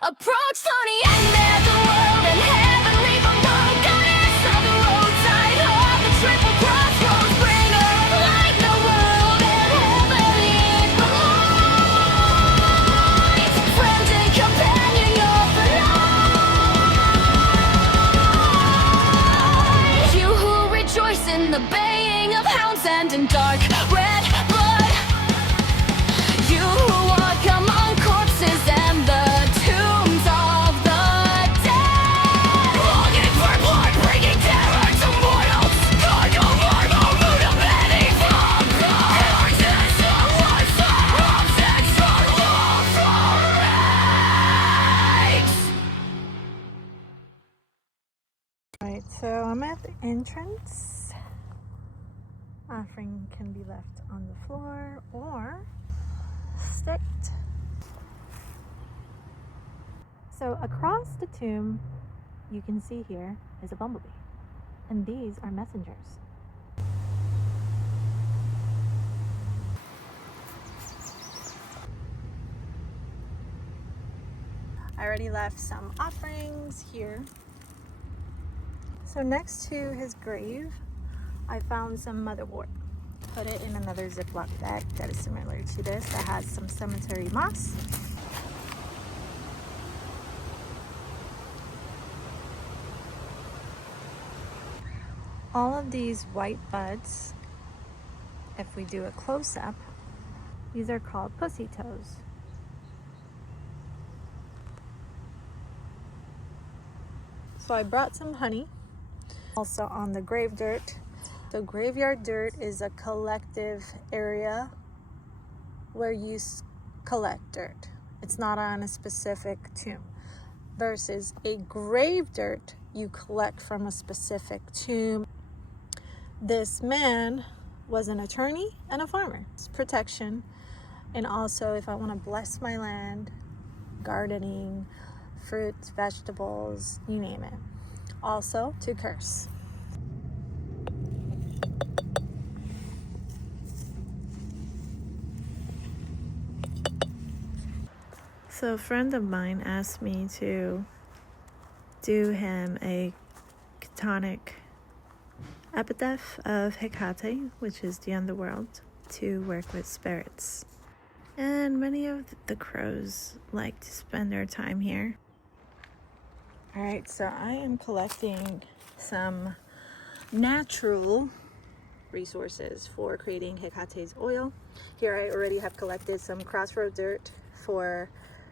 Approach Tony and there's a world and heaven leave alone. Goddess of the roadside, of the triple crossroads. Bring her light the world and heaven is below. Friend and companion, you're for life. You who rejoice in the baying of hounds and in dark red blood. You who walk among corpses and the tombs of the dead. Longing for blood, bringing terror to mortals. God, your word, no root of any from Heritage of life, objects of love for rights. Alright, so I'm at the entrance. Offering can be left on the floor or staked. So across the tomb, you can see here is a bumblebee, and these are messengers. I already left some offerings here. So next to his grave, I found some motherwort. Put it in another Ziploc bag that is similar to this, that has some cemetery moss. All of these white buds, if we do a close-up, these are called pussy toes. So I brought some honey. Also on the grave dirt. So graveyard dirt is a collective area where you collect dirt. It's not on a specific tomb. Versus a grave dirt, you collect from a specific tomb. This man was an attorney and a farmer. It's protection. And also if I want to bless my land, gardening, fruits, vegetables, you name it. Also to curse. So a friend of mine asked me to do him a chthonic epitaph of Hekate, which is the Underworld, to work with spirits. And many of the crows like to spend their time here. Alright, so I am collecting some natural resources for creating Hekate's oil. Here I already have collected some crossroad dirt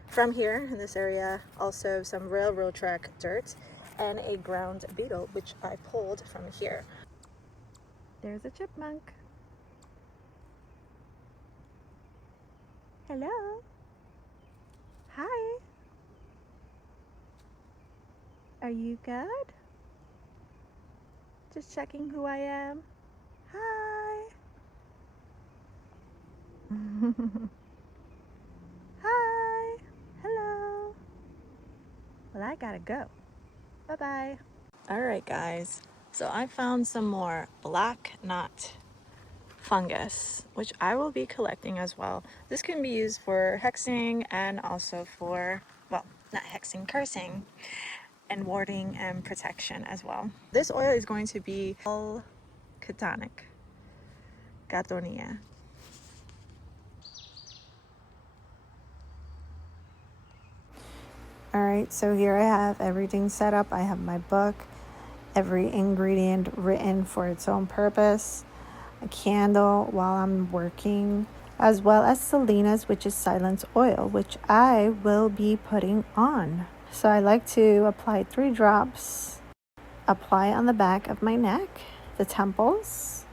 from here in this area, also some railroad track dirt and a ground beetle which I pulled from here. There's a chipmunk. Hello. Hi. Are you good? Just checking who I am. Hi. Hi. Hello. Well, I gotta go. Bye-bye. Alright guys, so I found some more black knot fungus, which I will be collecting as well. This can be used for hexing and also for, well, not hexing, cursing and warding and protection as well. This oil is going to be all chthonic. Chtonia. Alright, so here I have everything set up. I have my book, every ingredient written for its own purpose, a candle while I'm working, as well as Selena's, which is silence oil, which I will be putting on. So I like to apply 3 drops, apply on the back of my neck, the temples,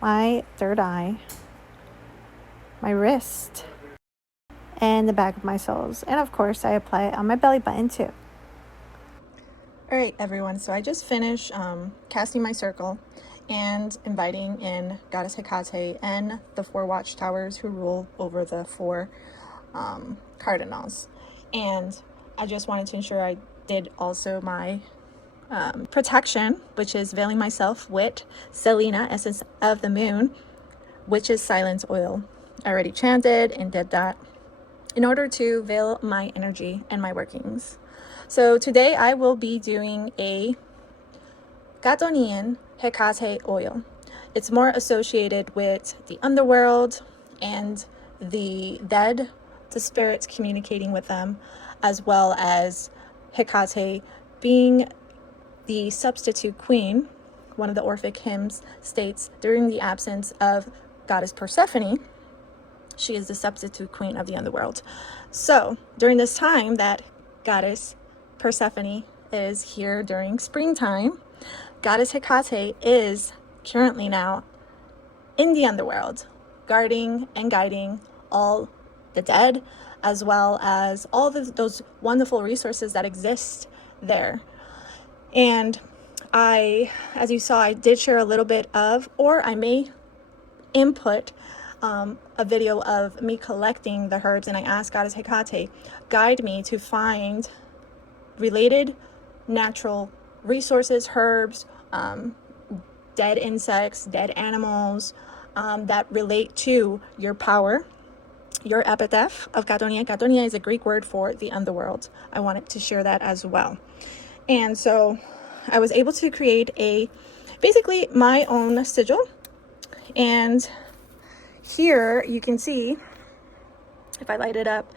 my third eye, my wrist, and the back of my soles. And of course I apply it on my belly button too. Alright everyone, so I just finished casting my circle and inviting in Goddess Hekate and the 4 watchtowers who rule over the 4 cardinals. And I just wanted to ensure I did also my protection, which is veiling myself with Selena, essence of the moon, which is silence oil. I already chanted and did that. in order to veil my energy and my workings. So today I will be doing a Chthonian Hekate oil. It's more associated with the underworld and the dead, the spirits communicating with them, as well as Hekate being the substitute queen. One of the Orphic hymns states, during the absence of goddess Persephone, she is the substitute queen of the underworld. So during this time that goddess Persephone is here during springtime, goddess Hekate is currently now in the underworld, guarding and guiding all the dead, as well as all those wonderful resources that exist there. And as you saw, I did share a little bit of, or I may input a video of me collecting the herbs, and I asked goddess Hekate, guide me to find related natural resources, herbs, dead insects, dead animals that relate to your power, your epitaph of Chtonia. Chtonia is a Greek word for the underworld. I wanted to share that as well. And so I was able to create basically my own sigil. And here you can see, if I light it up,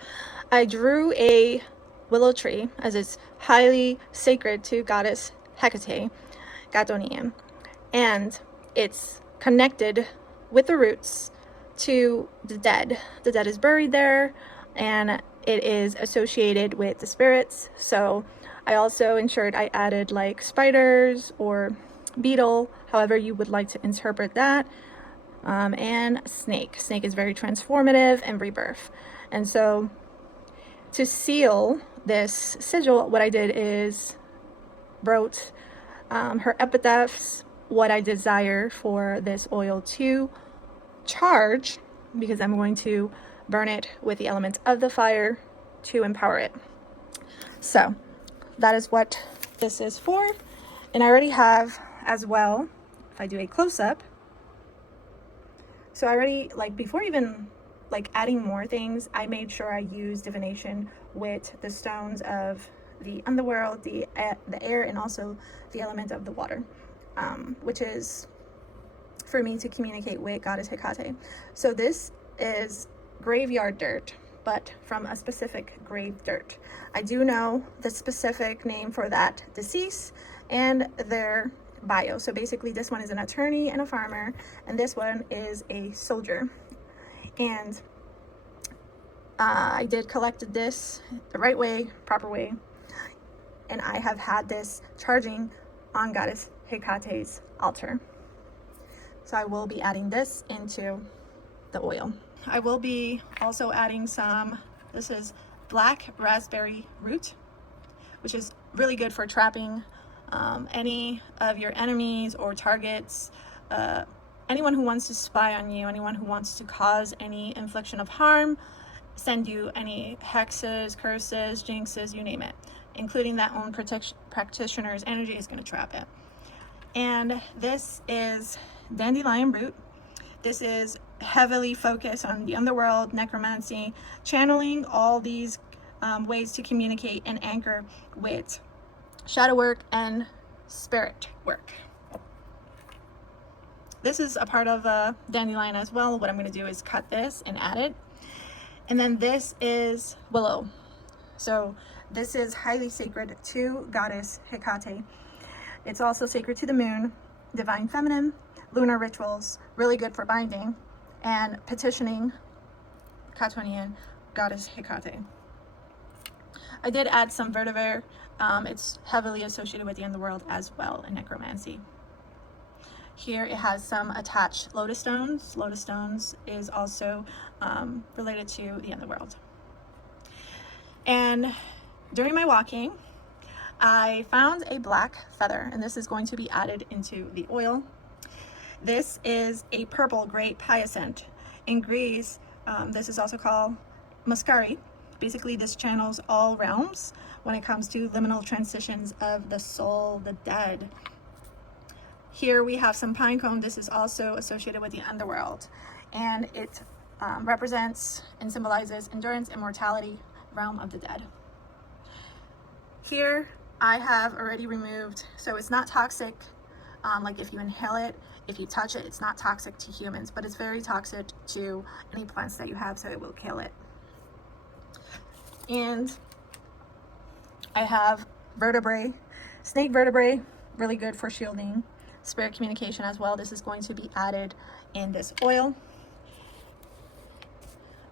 I drew a willow tree, as it's highly sacred to goddess Hekate, Chtonia. And it's connected with the roots to the dead. The dead is buried there, and it is associated with the spirits. So I also ensured I added like spiders or beetle, however you would like to interpret that, and snake. Snake is very transformative and rebirth. And so to seal this sigil, what I did is wrote her epitaphs, what I desire for this oil to charge, because I'm going to burn it with the element of the fire to empower it. So that is what this is for. And I already have as well, if I do a close-up, so I already, like, before even like adding more things, I made sure I used divination with the stones of the underworld, the air, and also the element of the water, which is for me to communicate with goddess Hekate. So this is graveyard dirt, but from a specific grave dirt. I do know the specific name for that deceased and their bio. So basically this one is an attorney and a farmer, and this one is a soldier. And I did collected this the right way, proper way, and I have had this charging on goddess Hekate's altar. So I will be adding this into the oil. I will be also adding some, this is black raspberry root, which is really good for trapping any of your enemies or targets, anyone who wants to spy on you, anyone who wants to cause any infliction of harm, send you any hexes, curses, jinxes, you name it, including that own practitioner's energy is going to trap it. And this is dandelion root. This is heavily focused on the underworld, necromancy, channeling all these ways to communicate and anchor with shadow work and spirit work. This is a part of dandelion as well. What I'm going to do is cut this and add it. And then this is willow. So this is highly sacred to goddess Hekate. It's also sacred to the moon, divine feminine, lunar rituals, really good for binding and petitioning Chthonian goddess Hekate. I did add some vetiver. It's heavily associated with the underworld as well in necromancy. Here it has some attached lotus stones. Lotus stones is also related to the underworld. And during my walking, I found a black feather, and this is going to be added into the oil. This is a purple grape hyacinth. In Greece, this is also called muscari. Basically, this channels all realms when it comes to liminal transitions of the soul, the dead. Here we have some pine cone. This is also associated with the underworld, and it represents and symbolizes endurance, immortality, realm of the dead. Here I have already removed, so it's not toxic. Like if you inhale it, if you touch it, it's not toxic to humans, but it's very toxic to any plants that you have, so it will kill it. And I have vertebrae, snake vertebrae, really good for shielding, spirit communication as well. This is going to be added in this oil.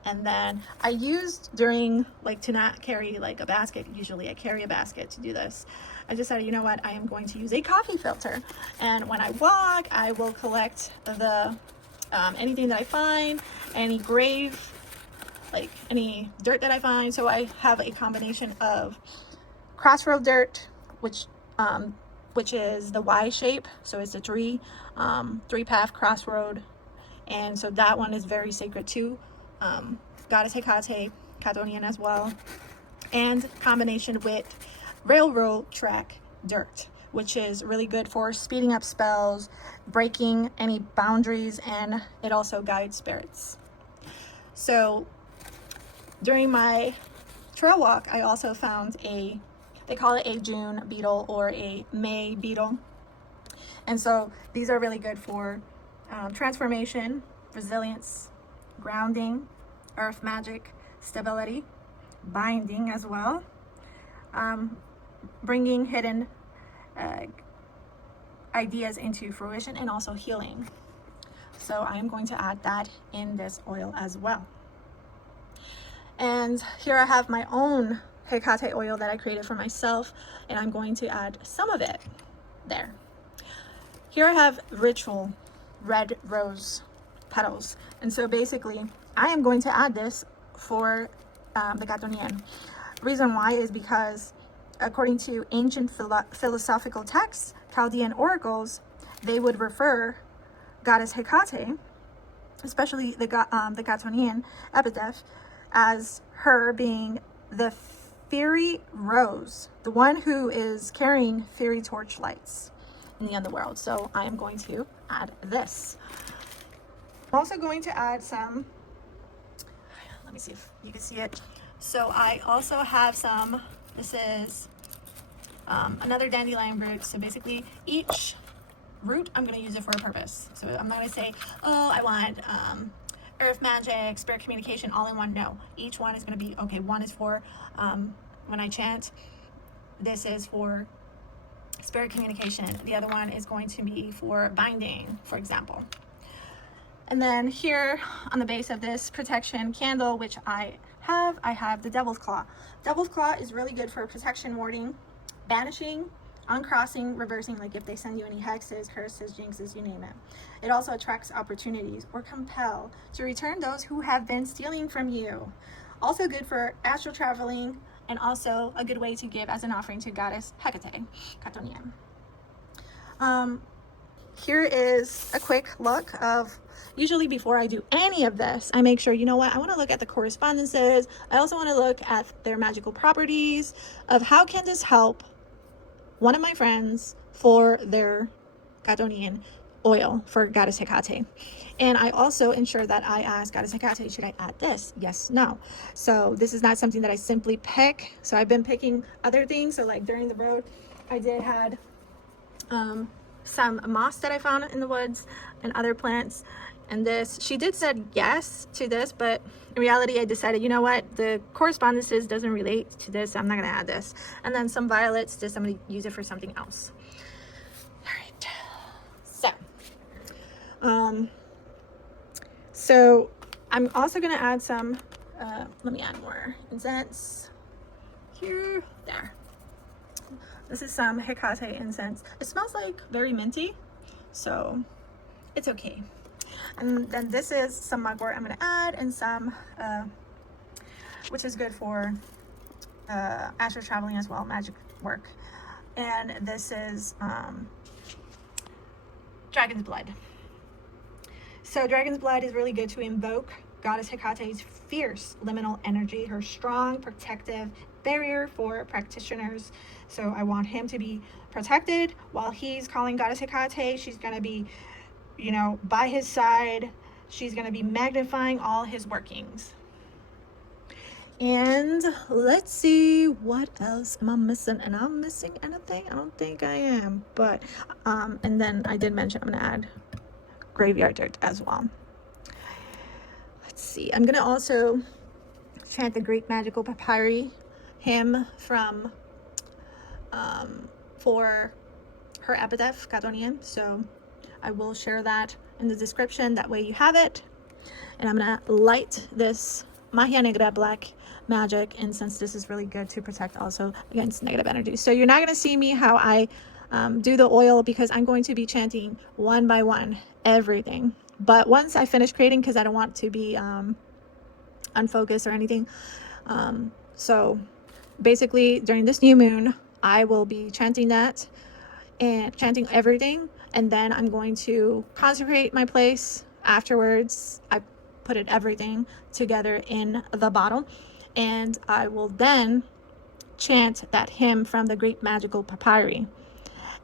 And then I used during, like, to not carry like a basket, usually I carry a basket to do this. I decided, you know what, I am going to use a coffee filter. And when I walk, I will collect the anything that I find, any grave, like any dirt that I find. So I have a combination of crossroad dirt, which is the Y shape. So it's a three path crossroad. And so that one is very sacred too. Goddess Hekate Chtonia as well, and combination with railroad track dirt, which is really good for speeding up spells, breaking any boundaries, and it also guides spirits. So during my trail walk, I also found they call it a June beetle or a May beetle, and so these are really good for transformation, resilience, grounding, earth magic, stability, binding as well, bringing hidden ideas into fruition, and also healing. So I am going to add that in this oil as well. And here I have my own Hekate oil that I created for myself, and I'm going to add some of it there. Here I have ritual red rose petals, and so basically I am going to add this for the Chthonian. Reason why is because according to ancient philosophical texts, Chaldean oracles, they would refer goddess Hekate, especially the Chthonian epitaph, as her being the fiery rose, the one who is carrying fiery torch lights in the underworld. So I am going to add this. I'm also going to add some, let me see if you can see it. So I also have some, this is another dandelion root. So basically each root, I'm going to use it for a purpose. So I'm not going to say, oh, I want earth magic, spirit communication all in one. No, each one is going to be, okay, one is for when I chant, this is for spirit communication. The other one is going to be for binding, for example. And then here on the base of this protection candle, which I have the Devil's Claw. Devil's Claw is really good for protection, warding, banishing, uncrossing, reversing, like if they send you any hexes, curses, jinxes, you name it. It also attracts opportunities or compel to return those who have been stealing from you. Also good for astral traveling, and also a good way to give as an offering to goddess Hekate Chtonia. Here is a quick look of, usually before I do any of this, I make sure, you know what, I want to look at the correspondences. I also want to look at their magical properties of how can this help one of my friends for their Chthonian oil for goddess Hekate. And I also ensure that I ask goddess Hekate, should I add this? Yes, no. So this is not something that I simply pick. So I've been picking other things. So like during the road, I had some moss that I found in the woods and other plants. And this, she did said yes to this, but in reality I decided, you know what, the correspondences doesn't relate to this, I'm not gonna add this. And then some violets, did somebody use it for something else? All right, so I'm also gonna add some let me add more incense here, there. This is some Hekate incense. It smells like very minty, so it's okay. And then this is some mugwort I'm going to add, and some, which is good for astral traveling as well, magic work. And this is dragon's blood. So dragon's blood is really good to invoke goddess Hekate's fierce liminal energy, her strong protective barrier for practitioners. So I want him to be protected while he's calling goddess Hekate. She's going to be, you know, by his side, she's going to be magnifying all his workings. And let's see, what else am I missing? And I'm missing anything? I don't think I am. But and then I did mention I'm going to add graveyard dirt as well. Let's see, I'm going to also chant the Great Magical Papyri hymn from for her epitaph, Chthonian. So I will share that in the description, that way you have it. And I'm gonna light this Magia Negra black magic incense. This is really good to protect also against negative energy. So you're not gonna see me how I do the oil, because I'm going to be chanting one by one everything. But once I finish creating, because I don't want to be unfocused or anything, so basically during this new moon I will be chanting that and chanting everything, and then I'm going to consecrate my place afterwards. I put it everything together in the bottle, and I will then chant that hymn from the Great Magical Papyri.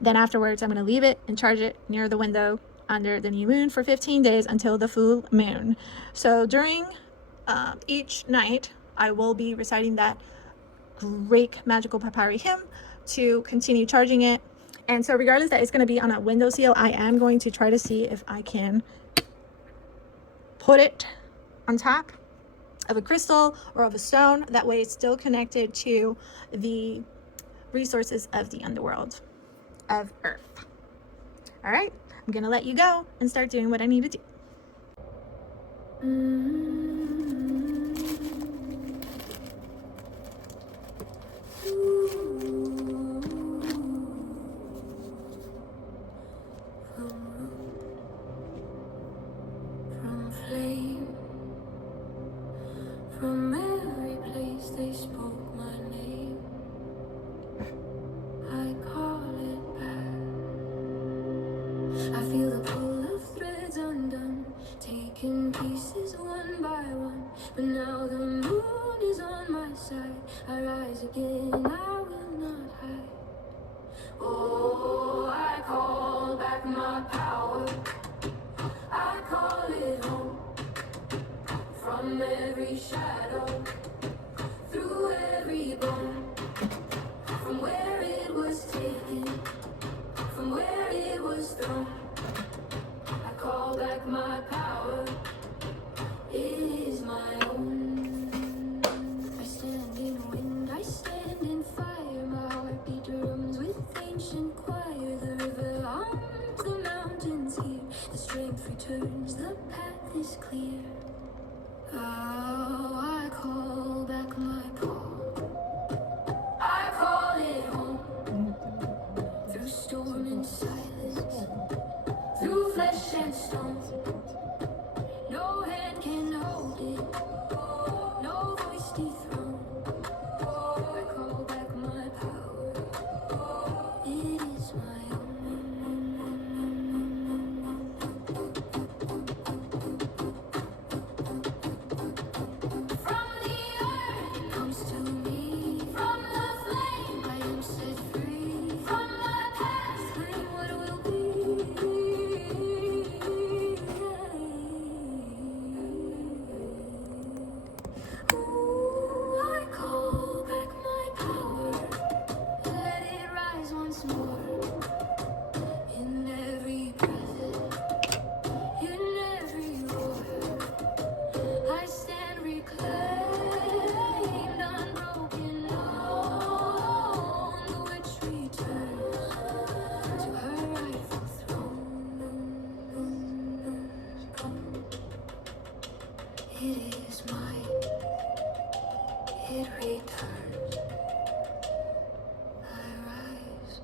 Then afterwards I'm going to leave it and charge it near the window under the new moon for 15 days until the full moon. So during each night I will be reciting that Great Magical Papyri hymn to continue charging it. And so regardless that it's going to be on a windowsill, I am going to try to see if I can put it on top of a crystal or of a stone. That way it's still connected to the resources of the underworld of Earth. All right, I'm going to let you go and start doing what I need to do. From every place they spoke my name, I call it back. I feel the pull of threads undone, taking pieces one by one. But now the moon is on my side. I rise again, I will not hide. Oh, I call back my power. I call it home. From every shadow, through every bone, from where it was taken, from where it was thrown, I call back my power, it is my own. I stand in wind, I stand in fire, my heart beat drums with ancient choir. The river hums, the mountains hear, the strength returns, the path is clear. Oh, I call back my call. I call it home. Through storm and silence, through flesh and stone. No hand can hold it, no voice dethroned. I call back my power. It is my own. It is mine. It returns. I rise.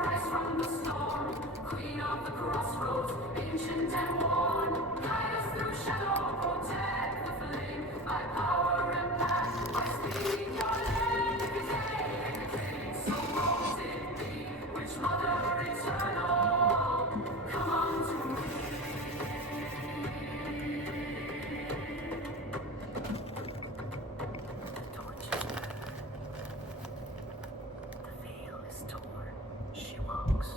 Rise from the storm, queen of the crossroads, ancient and worn. Guide us through shadow, protect the flame. By power and path, by speed, your name. Hekate, so won't it be? Witch mother eternal, come unto me. The torch is burned, the veil is torn. She walks.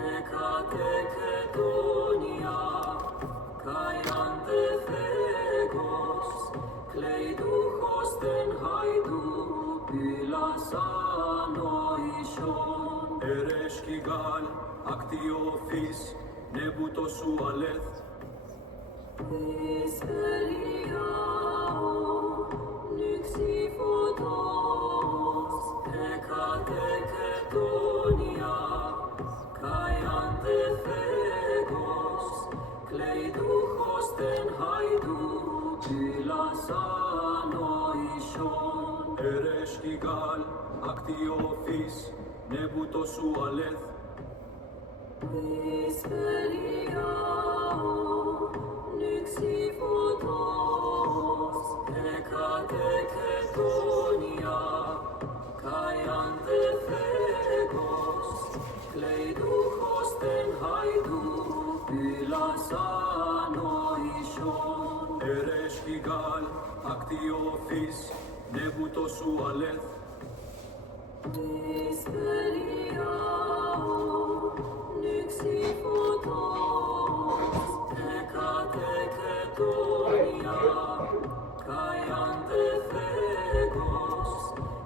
Hekate Chtonia Oil. Ερες κιγάλ, ακτιόφης, νεβούτο σου αλέθ. Hekate Chtonia Kleidouchos ten haidou, pilασanoishon. Ερες κιγάλ, ακτιόφης, νεβούτο σου αλέθ. Hekate Chtonia Kleidouchos ten haidou, pilασanoishon. Ερες κιγάλ, ακτιόφης, νεβούτο σου αλέθ. Hekate Chtonia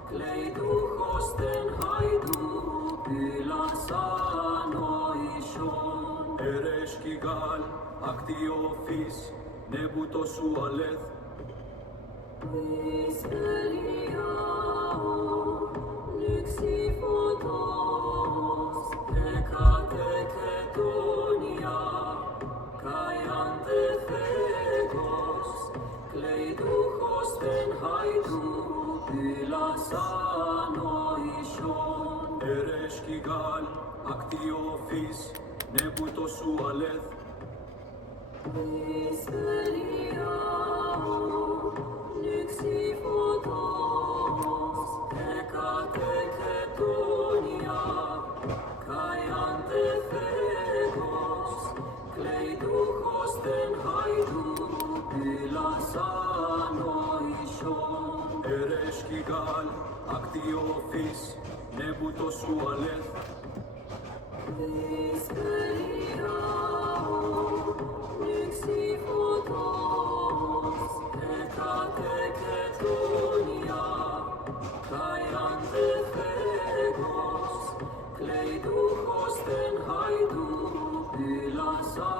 Kleidouchos ten haidou, pilασanoishon. Ερες κιγάλ, ακτιόφης, νεβούτο σου αλέθ. Hekate Chtonia Kleidouchos ten haidou, pilασanoishon. Ερες κιγάλ, ακτιόφης, νεβούτο σου αλέθ. Hekate Chtonia Kleidouchos ten haidou, pilασanoishon. Ερες κιγάλ, ακτιόφης, νεβούτο σου αλέθ. Hekate Chtonia Kleidouchos ten haidou, pilασanoishon.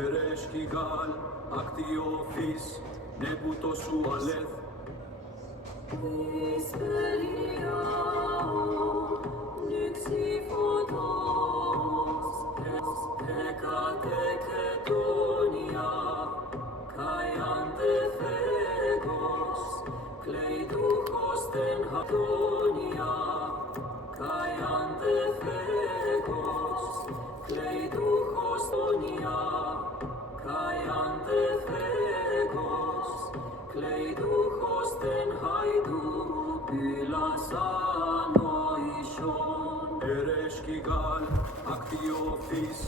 Ερες κιγάλ, ακτιόφης, νεβούτο σου αλέθ. Hekate Chtonia Kleidouchos ten Chtonia Kleidouchos Chtonia Kleidouchos ten haidou, pilασanoishon. Ερες κιγάλ, ακτιόφης,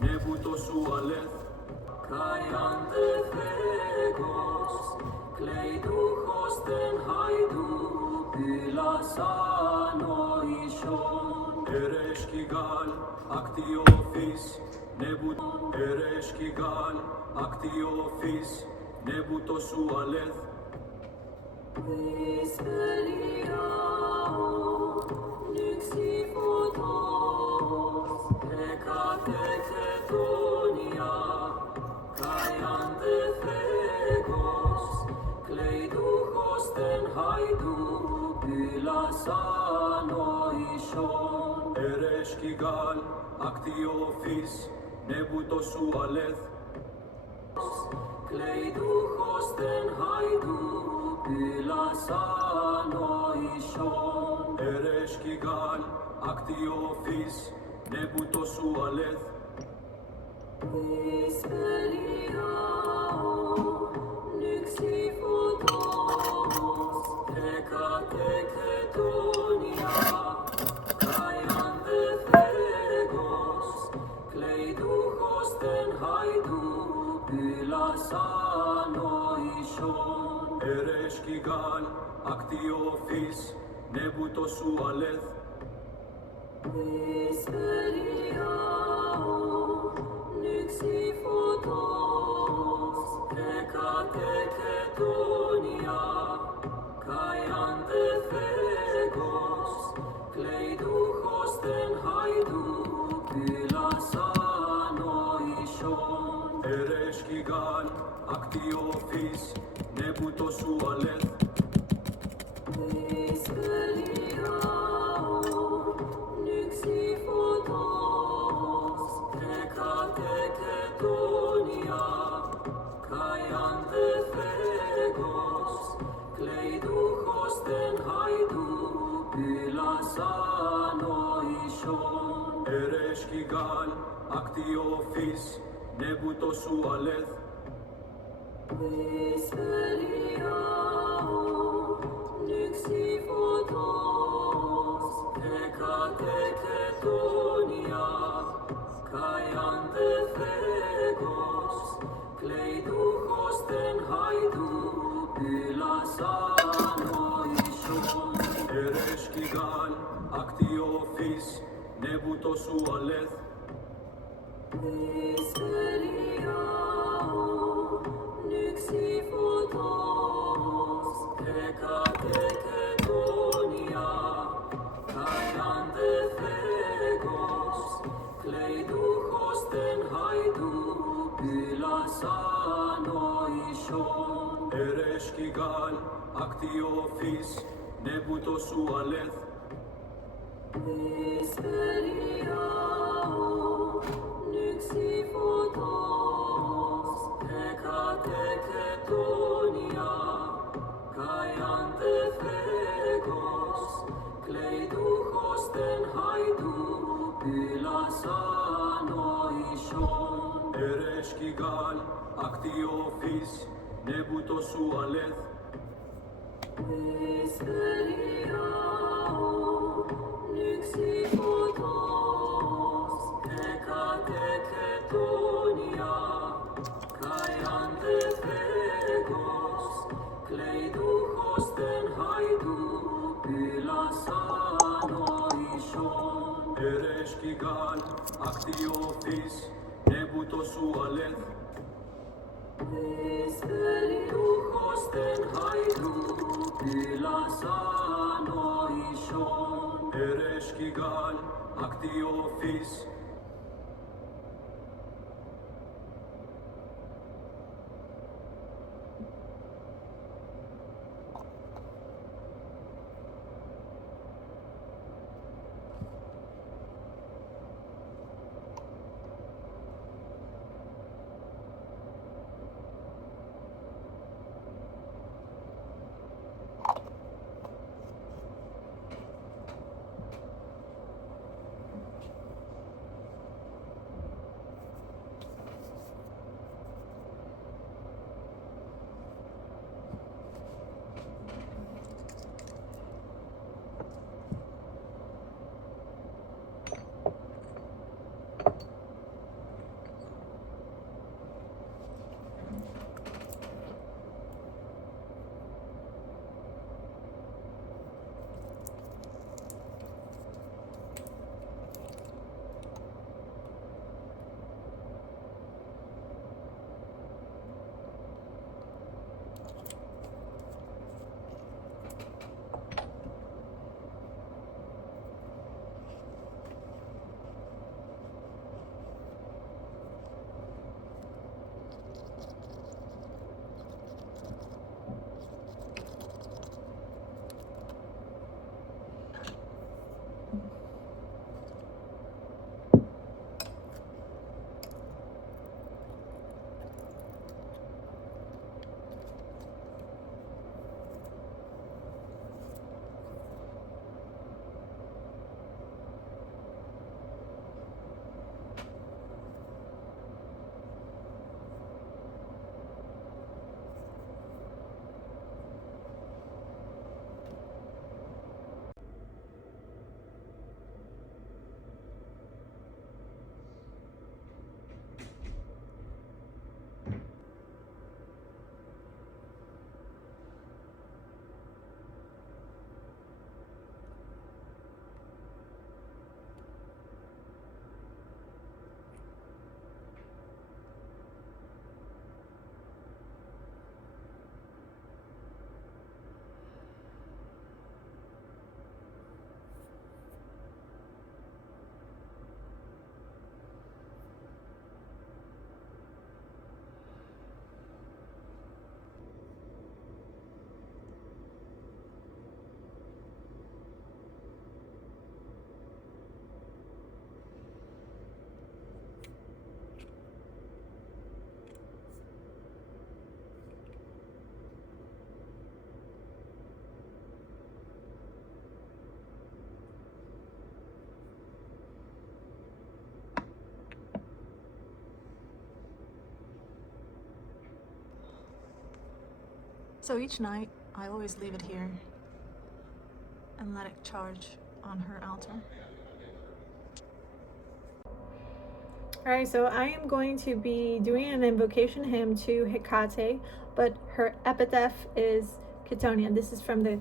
νεβούτο σου αλέθ. Kleidouchos ten haidou, pilασanoishon. Ερες κιγάλ, ακτιόφης, nebut eresh kigal aktiofis nebuto su aleth Hekate Chtonia Kleiduchos ten haidu Pylasano ishon Eresh kigal aktiofis nebuto su aleth Kleiduchos ten haidu Pylasano ishon Eresh kigal aktiofis nebuto su aleth Hekate Chtonia Kleiduchos ten haidu Pylasano ishon Eresh kigal aktiofis nebuto su aleth Hekate Chtonia Kleiduchos ten haidu Pylasano ishon Eresh kigal aktiofis nebuto su aleth Hekate Chtonia Kleiduchos ten haidu Pylasano ishon Eresh kigal aktiofis nebuto su aleth Hekate Chtonia Kleiduchos ten haidu Pylasano ishon Eresh kigal aktiofis nebuto su aleth Hekate Chtonia Kleiduchos ten haidu Pylasano ishon Eresh kigal aktiofis nebuto su aleth Hekate Chtonia Kleiduchos ten haidu Pylasano ishon Eresh kigal aktiofis nebuto su aleth Hekate Chtonia Kleiduchos ten haidu Pylasano ishon Eresh kigal aktiofis nebuto su aleth Kleiduchos ten haidu Pylasano ishon Eresh kigal aktiofis So each night, I always leave it here and let it charge on her altar. Alright, so I am going to be doing an invocation hymn to Hekate, but her epitaph is Chtonia. This is from the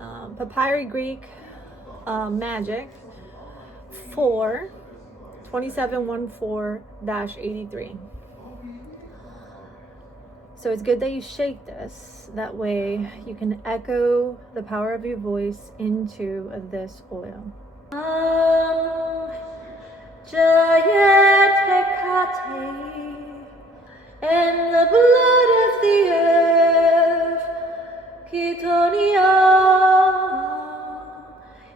Papyri Greek Magic 4, 2714-83. So it's good that you shake this. That way you can echo the power of your voice into this oil. Giant Hekate, and the blood of the earth, Chtonia,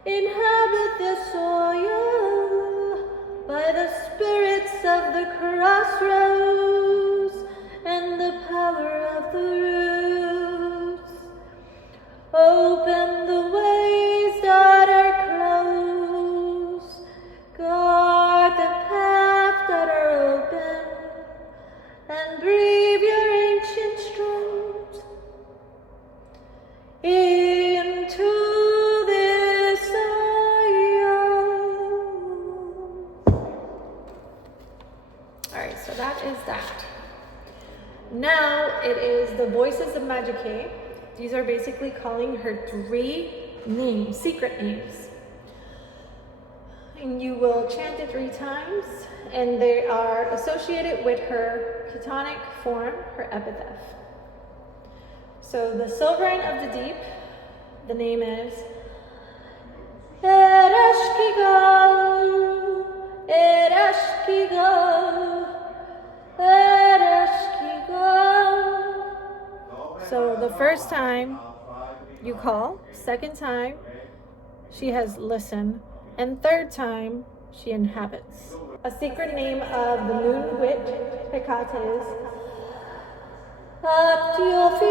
inhabit this soil by the spirits of the crossroads and the power of the roots. Open the ways that are closed, guard the path that are open, and breathe your ancient strength into this oil. Alright, so that is that. Now it is the voices of Magicae. These are basically calling her 3 names, secret names. And you will chant it 3 times, and they are associated with her chthonic form, her epitaph. So the sovereign of the deep, the name is Ereshkigal, Ereshkigal, Ereshkigal. So the first time you call, second time she has listened, and third time she inhabits. A secret name of the moon witch Hekate is Actiophis,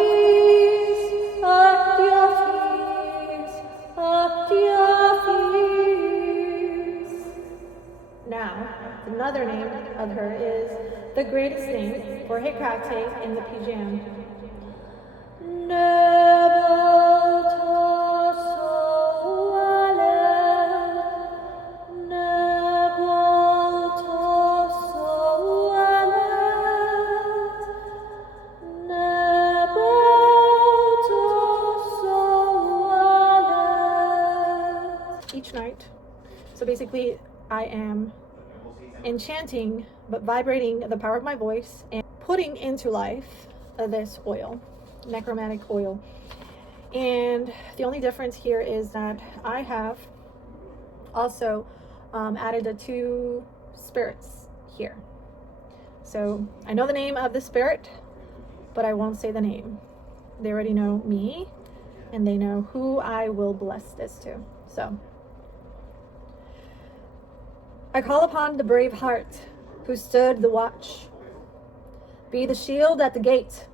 Actiophis, Actiophis. Now, another name of her is the greatest name for Hekate in the PGM. Each night. So basically, I am enchanting but vibrating the power of my voice and putting into life this oil, necromantic oil. And the only difference here is that I have also added the 2 spirits here. So I know the name of the spirit, but I won't say the name. They already know me, and they know who I will bless this to. So I call upon the brave heart who stood the watch. Be the shield at the gate.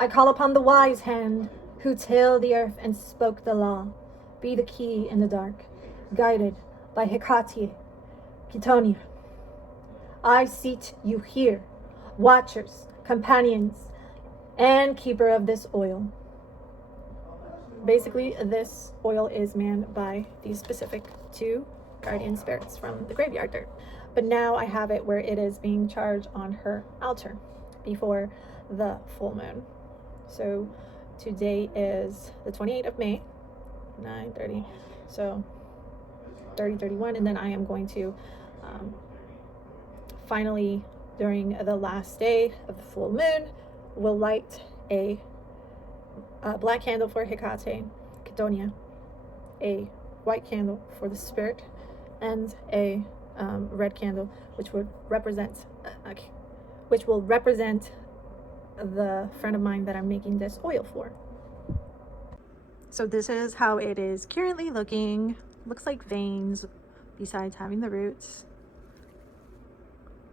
I call upon the wise hand who tilled the earth and spoke the law. Be the key in the dark, guided by Hekate Chtonia. I seat you here, watchers, companions, and keeper of this oil. Basically, this oil is manned by these specific 2 guardian spirits from the graveyard dirt. But now I have it where it is being charged on her altar before the full moon. So today is the 28th of May, 9:30. So 30:31, and then I am going to finally, during the last day of the full moon, will light a black candle for Hekate Chtonia, a white candle for the spirit, and a red candle, which will represent the friend of mine that I'm making this oil for. So this is how it is currently looking. Looks like veins besides having the roots.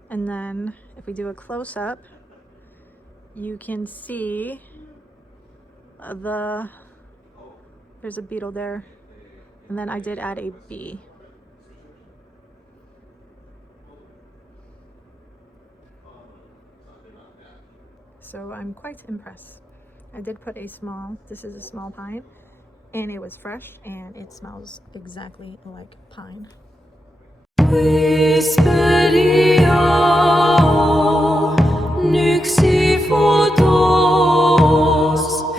And then if we do a close-up, you can see there's a beetle there, and then I did add a bee. So I'm quite impressed. I did put this is a small pine, and it was fresh, and it smells exactly like pine.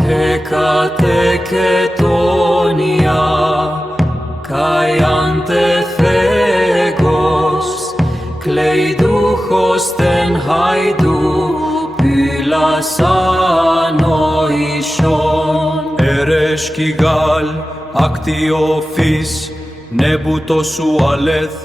Hekate Chtonia Kleiduchos ten haidu pylasano ishon Eresh kigal aktiofis nebutosu aleth